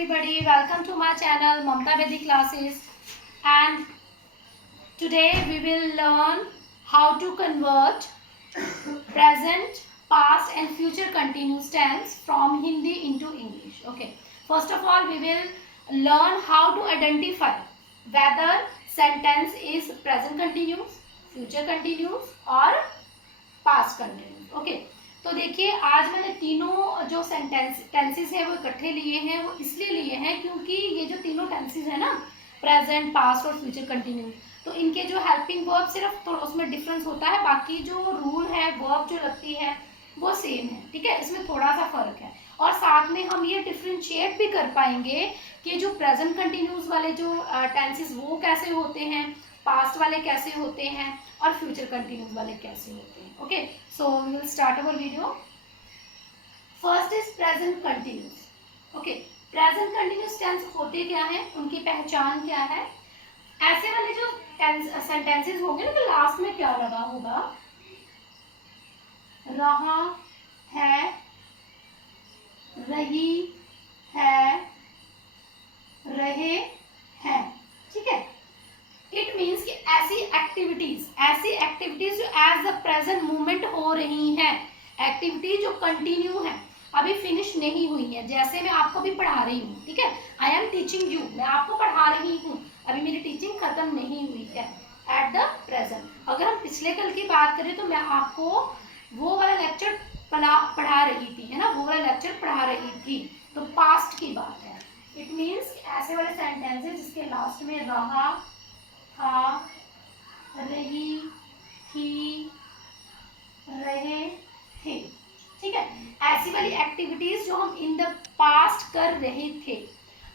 everybody, welcome to my channel Mamta Vedic Classes, and today we will learn how to convert present, past and future continuous tense from Hindi into English. Okay, first of all we will learn how to identify whether sentence is present continuous, future continuous or past continuous. Okay, तो देखिए आज मैंने तीनों जो tenses है वो इकट्ठे लिए हैं। वो इसलिए लिए हैं क्योंकि ये जो तीनों टेंसेस है ना, प्रेजेंट, पास्ट और फ्यूचर कंटिन्यूस, तो इनके जो हेल्पिंग वर्ब सिर्फ थोड़ा उसमें डिफरेंस होता है, बाकी जो रूल है, वर्ब जो लगती है वो सेम है। ठीक है, इसमें थोड़ा सा फर्क है। और साथ में हम ये डिफ्रेंशिएट भी कर पाएंगे कि जो प्रेजेंट कंटिन्यूस वाले जो टेंसेस वो कैसे होते हैं, पास्ट वाले कैसे होते हैं और फ्यूचर कंटिन्यूस वाले कैसे होते हैं। Okay, so we will start our video. First is present continuous. Okay, present continuous tense होते क्या हैं, उनकी पहचान क्या है। ऐसे वाले जो सेंटेंसेस होंगे ना, तो लास्ट में क्या लगा होगा, रहा है, रही है, रहे हैं। ठीक है, इट मीन्स कि ऐसी एक्टिविटीज जो एज द प्रेजेंट मूवमेंट हो रही हैं, एक्टिविटी जो कंटिन्यू है, अभी फिनिश नहीं हुई है। जैसे मैं आपको भी पढ़ा रही हूँ, ठीक है, आई एम टीचिंग यू, मैं आपको पढ़ा रही हूँ, अभी मेरी टीचिंग खत्म नहीं हुई है एट द प्रेजेंट। अगर हम पिछले कल की बात करें तो मैं आपको वो वाला लेक्चर पढ़ा रही थी, है ना, वो वाला लेक्चर पढ़ा रही थी, तो पास्ट की बात है। इट मीन्स ऐसे वाले सेंटेंसेस जिसके लास्ट में रहा, था, रही, थी, रहे थे। ठीक है, ऐसी वाली एक्टिविटीज जो हम इन द पास्ट कर रहे थे।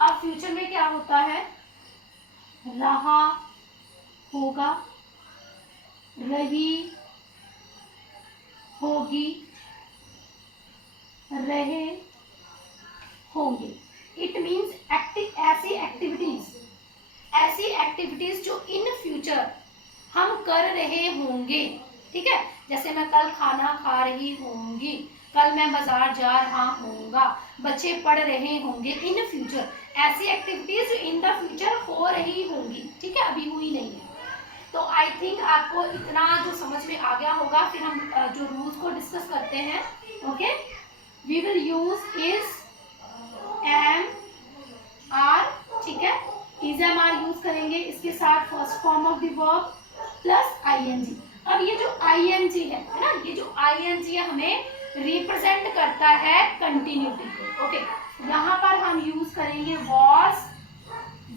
अब फ्यूचर में क्या होता है, रहा होगा, रही होगी, रहे होंगे। इट मीन्स ऐसी एक्टिविटीज जो इन फ्यूचर हम कर रहे होंगे। ठीक है, जैसे मैं कल खाना खा रही होंगी, कल मैं बाजार जा रहा होऊंगा, बच्चे पढ़ रहे होंगे। इन फ्यूचर ऐसी एक्टिविटीज जो इन द फ्यूचर हो रही होंगी। ठीक है, अभी हुई नहीं है। तो आई थिंक आपको इतना जो समझ में आ गया होगा। फिर हम जो रूल्स को डिस्कस करते हैं। Okay, we will use is, am, are. ठीक है, इज एम आर यूज करेंगे, इसके साथ first form of the verb plus ING. अब ये जो आईएनजी है ना, ये जो आईएनजी है हमें रिप्रेजेंट करता है कंटिन्यूटी को। ओके, यहाँ पर हम यूज करेंगे was,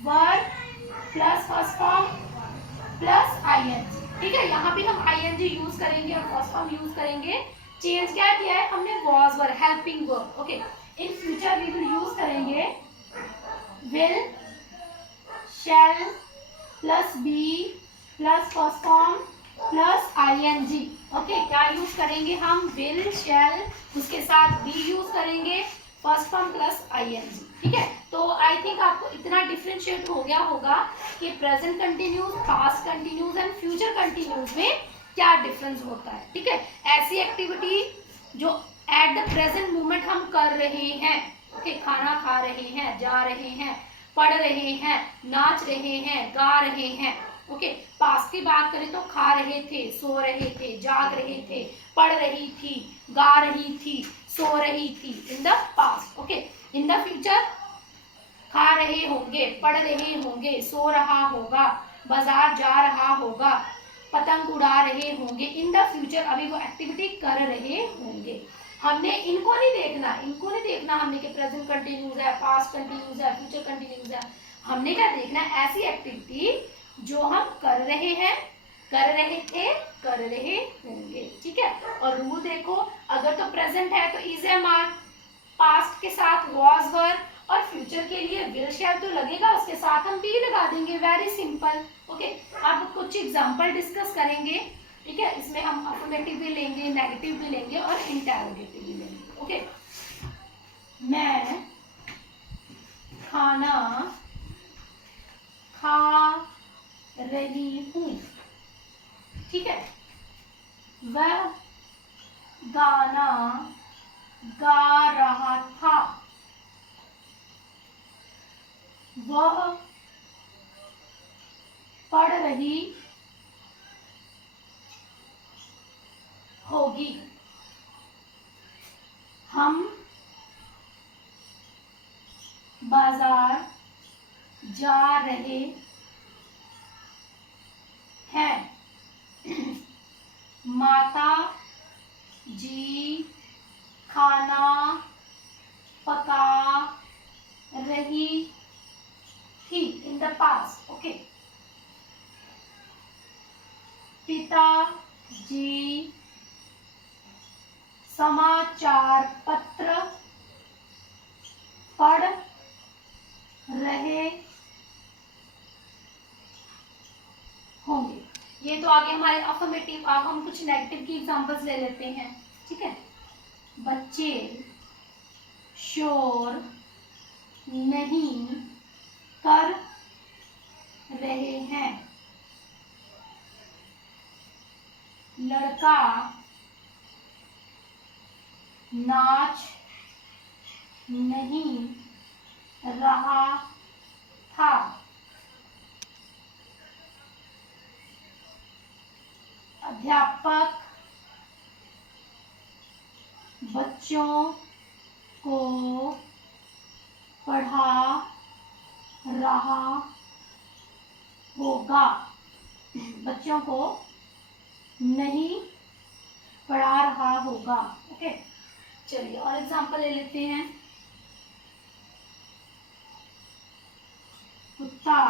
were plus first form plus ING. ठीक है, यहाँ पे हम आईएनजी यूज करेंगे और फर्स्ट फॉर्म यूज करेंगे। चेंज क्या किया है हमने, was, were, helping verb. Okay, in future we will use करेंगे will, shall plus be plus first form plus ING. Okay, क्या यूज करेंगे हम, विल, शैल, उसके साथ बी यूज करेंगे, फर्स्ट फॉर्म प्लस आईएनजी। ठीक है, तो आई थिंक आपको इतना डिफरेंशिएट हो गया होगा कि present continuous, past continuous and future continuous में क्या डिफरेंस होता है। ठीक है, ऐसी एक्टिविटी जो एट द प्रेजेंट मोमेंट हम कर रहे हैं। ओके, खाना खा रहे हैं, जा रहे हैं, पढ़ रहे हैं, नाच रहे हैं, गा रहे हैं। ओके, पास्ट की बात करें तो खा रहे थे, सो रहे थे, जाग रहे थे, पढ़ रही थी, गा रही थी, सो रही थी, in the past. Okay, in the future खा रहे होंगे, पढ़ रहे होंगे, सो रहा होगा, बाजार जा रहा होगा, पतंग उड़ा रहे होंगे। इन द फ्यूचर अभी वो एक्टिविटी कर रहे होंगे। हमने इनको नहीं देखना हमने कि प्रेजेंट कंटिन्यूस है, पास्ट कंटिन्यूस है, फ्यूचर कंटिन्यूस है। हमने क्या देखना है, ऐसी एक्टिविटी जो हम कर रहे हैं, कर रहे थे, कर रहे होंगे। ठीक है, और रूल देखो, अगर तो प्रेजेंट है तो इज, एम, आर, पास्ट के साथ वॉज, वर, और फ्यूचर के लिए विल, शैल तो लगेगा, उसके साथ हम बी लगा देंगे। Very simple. ओके, अब कुछ एग्जांपल डिस्कस करेंगे। ठीक है, इसमें हम अफर्मेटिव भी लेंगे, नेगेटिव भी लेंगे और इंटरोगेटिव भी लेंगे। ओके, मैं खाना खा रही हूँ। ठीक है, वह गाना गा रहा था। वह पढ़ रही होगी। हम बाजार जा रहे हैं। माता जी खाना पका रही थी इन द पास्ट। ओके। पिता जी समाचार पत्र पढ़ रहे होंगे। ये तो आगे हमारे अफर्मेटिव। अब हम कुछ नेगेटिव की एग्जांपल्स ले लेते हैं। ठीक है। बच्चे शोर नहीं कर रहे हैं। लड़का नाच नहीं रहा था। अध्यापक बच्चों को पढ़ा रहा होगा। बच्चों को नहीं पढ़ा रहा होगा। ओके। चलिए और एग्जांपल ले लेते हैं। कुत्ता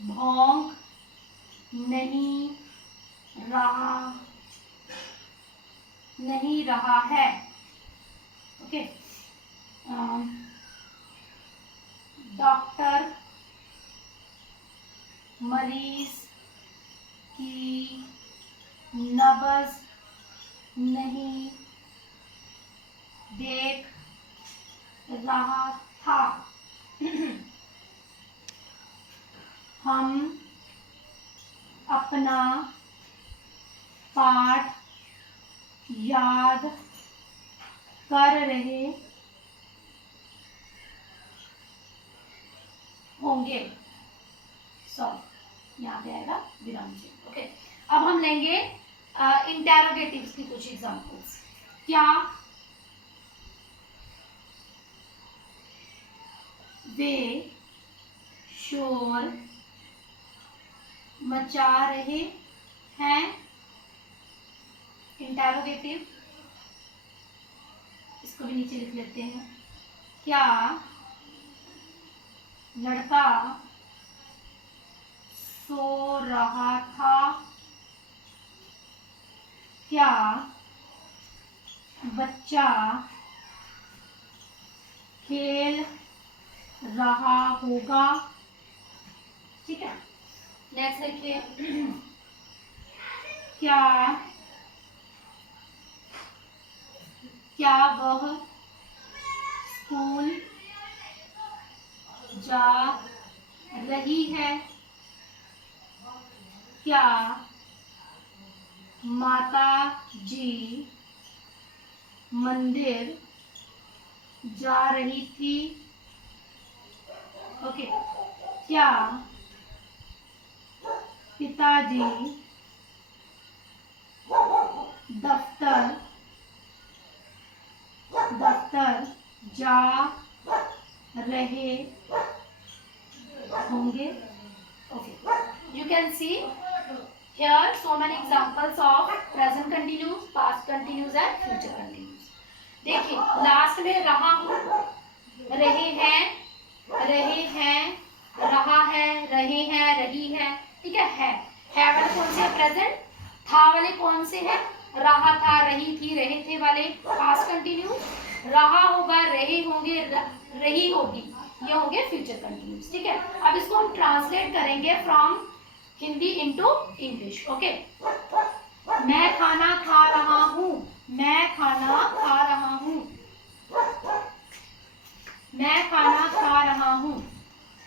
भौंक नहीं रहा है। ओके। डॉक्टर मरीज की नब्ज नहीं देख रहा था। हम अपना पाठ याद कर रहे होंगे। यहाँ पे आएगा विराम चिन्ह। ओके। अब हम लेंगे इंटेरोगेटिव्स की कुछ एग्जांपल्स। क्या वे शोर मचा रहे हैं। इंटेरोगेटिव, इसको भी नीचे लिख लेते हैं। क्या लड़का सो रहा था। क्या बच्चा खेल रहा होगा। ठीक है। नेक्स्ट देखिए। क्या वह स्कूल जा रही है। क्या माता जी मंदिर जा रही थी। ओके। क्या पिताजी दफ्तर जा रहे होंगे। Okay. You can see here so many examples of present continuous, past continuous and future continuous. देखिए लास्ट में रहा हूँ, रहे हैं, रहा है, रहे हैं, रही है। ठीक है वाले कौन से है प्रेजेंट, था वाले कौन से है, रहा था, रही थी, रहे थे वाले पास्ट कंटिन्यूस, रहा होगा, रहे होंगे, रही होगी, ये होंगे फ्यूचर कंटिन्यूस। ठीक है। अब इसको हम ट्रांसलेट करेंगे from Hindi into English. Okay. मैं खाना खा रहा हूँ। मैं खाना खा रहा हूँ। मैं खाना खा रहा हूँ।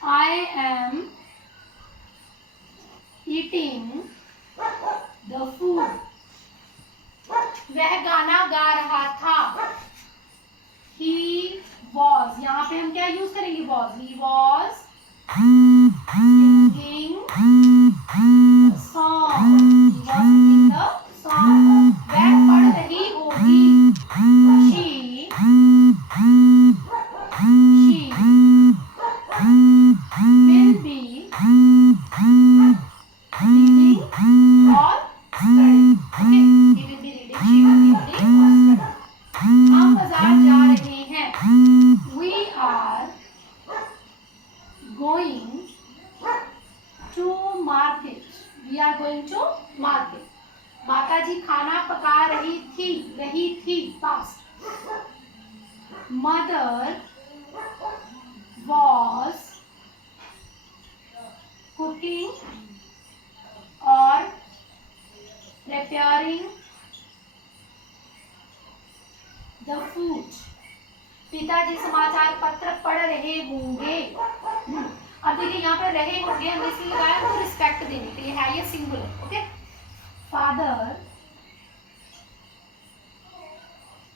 I am eating the food. वह गाना गा रहा था। He was, यहाँ पे हम क्या यूज करेंगे? was. He was singing the song. He was singing the song. वह पढ़ रही होगी. She will be reading or studying. Okay, he will be reading. She will be reading or studying. हम बाजार जा रहे हैं. We are going to market. We are going to market. माता जी खाना पका रही थी past. Mother was cooking or preparing the food. पिताजी समाचार पत्र पढ़ रहे होंगे. अब देखिए यहाँ पर रहे होंगे हमने इसलिए लगाया तो रिस्पेक्ट देने के लिए है, ये singular. Okay, father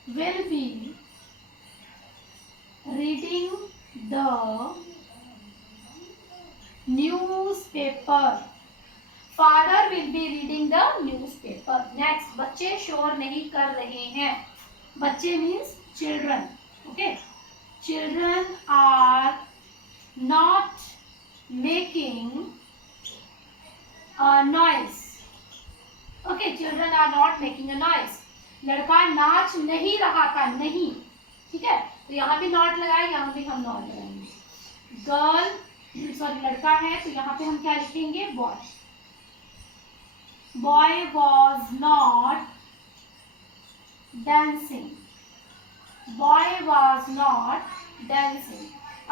will be reading the newspaper. Father will be reading the newspaper. Next, बच्चे शोर नहीं कर रहे हैं. बच्चे means children. Okay, children are not making a noise. Okay, children are not making a noise. लड़का नाच नहीं रहा था. नहीं, ठीक है, तो यहाँ भी नॉट लगाए, यहाँ भी हम नॉट लगाएंगे. गर्ल सॉरी लड़का है तो यहाँ पे हम क्या लिखेंगे? Boy. Boy was not dancing. Boy was not dancing.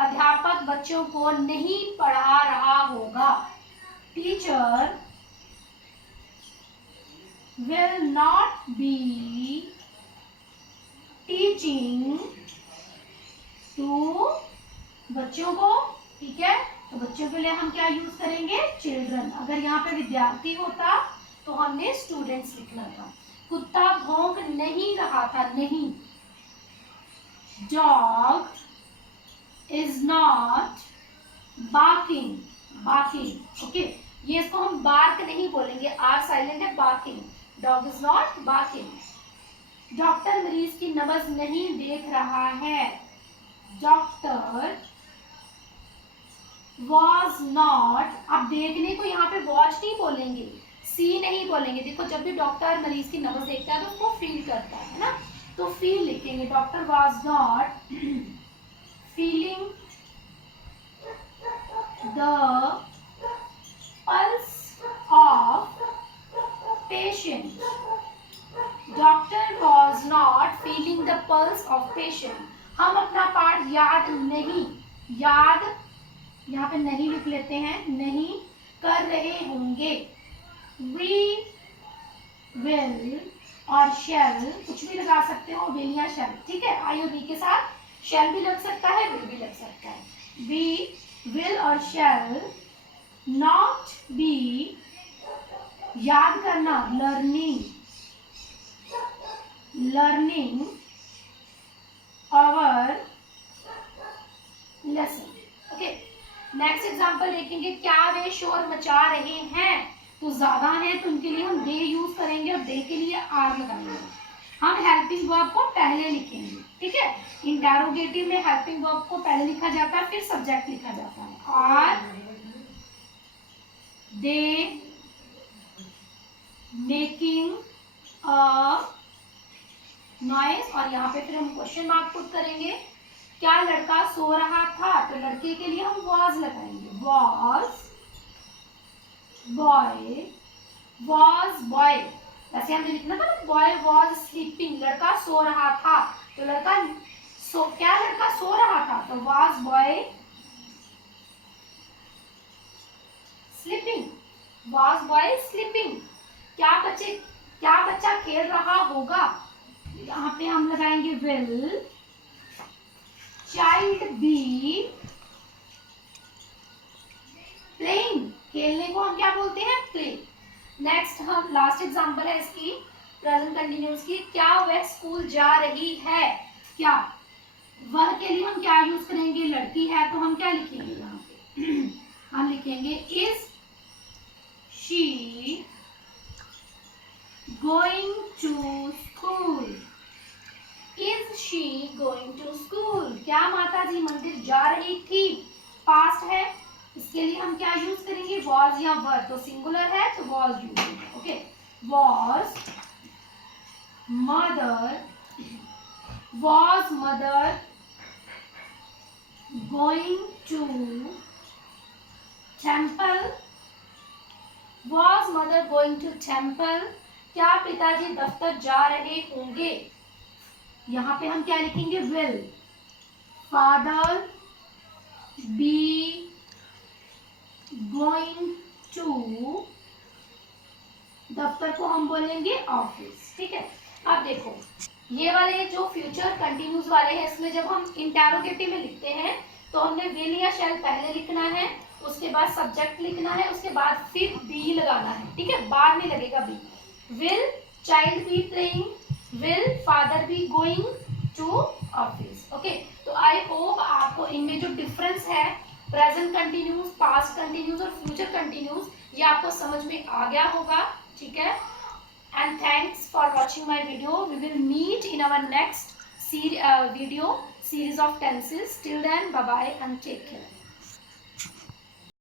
अध्यापक बच्चों को नहीं पढ़ा रहा होगा. Teacher will not be teaching to बच्चों को. ठीक है, तो बच्चों के लिए हम क्या यूज करेंगे? चिल्ड्रन. अगर यहाँ पे विद्यार्थी होता तो हमने स्टूडेंट्स लिखना था. कुत्ता भौंक नहीं रहा था. नहीं. Dog is not barking. Barking. Okay, ये इसको हम बार्क नहीं बोलेंगे, आर साइलेंट है. Barking. Dog is not barking. Doctor मरीज की नब्ज नहीं देख रहा है. Doctor was not. अब देखने को यहाँ पे वॉच नहीं बोलेंगे, सी नहीं बोलेंगे. देखो जब भी डॉक्टर मरीज की नब्ज देखता है तो उसको फील करता है ना, तो फील लिखेंगे. Doctor was not feeling the pulse of patient. Doctor was not feeling the pulse of patient. हम अपना पाठ याद नहीं, याद यहाँ पे नहीं लिख लेते हैं, नहीं कर रहे होंगे. We will और shall कुछ भी लगा सकते हो, will या shall. ठीक है, आई और बी के साथ shall भी लग सकता है, will भी लग सकता है. We will और shall not be याद करना, learning our lesson. Okay, next example देखेंगे. क्या वे शोर मचा रहे हैं? तो ज्यादा है तो उनके लिए हम दे यूज करेंगे और दे के लिए आर लगाएंगे. हम हेल्पिंग वर्ब को पहले लिखेंगे. ठीक है, इंटेरोगेटिव में हेल्पिंग वर्ब को पहले लिखा जाता है, फिर सब्जेक्ट लिखा जाता है. Are they making a noise. और यहाँ पे फिर हम क्वेश्चन मार्क पुट करेंगे. क्या लड़का सो रहा था? तो लड़के के लिए हम वॉज लगाएंगे. Was boy. Was boy. वैसे हमने लिखना था ना, बॉय वॉज स्लीपिंग. लड़का सो रहा था, तो लड़का क्या लड़का सो रहा था? तो was boy sleeping. Was boy sleeping. क्या बच्चा खेल रहा होगा? यहाँ पे हम लगाएंगे विल चाइल्ड बी प्लेइंग. खेलने को हम क्या बोलते हैं? प्ले. नेक्स्ट हम लास्ट एग्जांपल है इसकी प्रेजेंट कंटिन्यूअस की. क्या वह स्कूल जा रही है? क्या वह के लिए हम क्या यूज करेंगे, लड़की है तो हम क्या लिखेंगे यहाँ पे हम लिखेंगे is she going to school. Is she going to school, क्या माता जी मंदिर जा रही थी, पास्ट है, इसके लिए हम क्या यूज करेंगे, वॉज या वर, तो सिंगुलर है तो वॉज यूज करेंगे। Okay, was mother going to temple, was mother going to temple, क्या पिताजी दफ्तर जा रहे होंगे, यहाँ पे हम क्या लिखेंगे, will father be going to, दफ्तर को हम बोलेंगे ऑफिस। ठीक है, अब देखो ये वाले जो फ्यूचर कंटिन्यूज वाले हैं, इसमें जब हम इंटेरोगेटिव में लिखते हैं तो हमने विल या शैल पहले लिखना है, उसके बाद सब्जेक्ट लिखना है, उसके बाद फिर बी लगाना है। ठीक है, बाद में लगेगा be. Will child be playing, will father be going to office. Okay, तो आई होप आपको इनमें जो डिफरेंस है प्रेजेंट कंटिन्यूस, पास्ट कंटिन्यूस और फ्यूचर कंटिन्यूस, ये आपको समझ में आ गया होगा। ठीक है, and thanks for watching my video. We will meet in our next video series of tenses. Till then, bye bye and take care.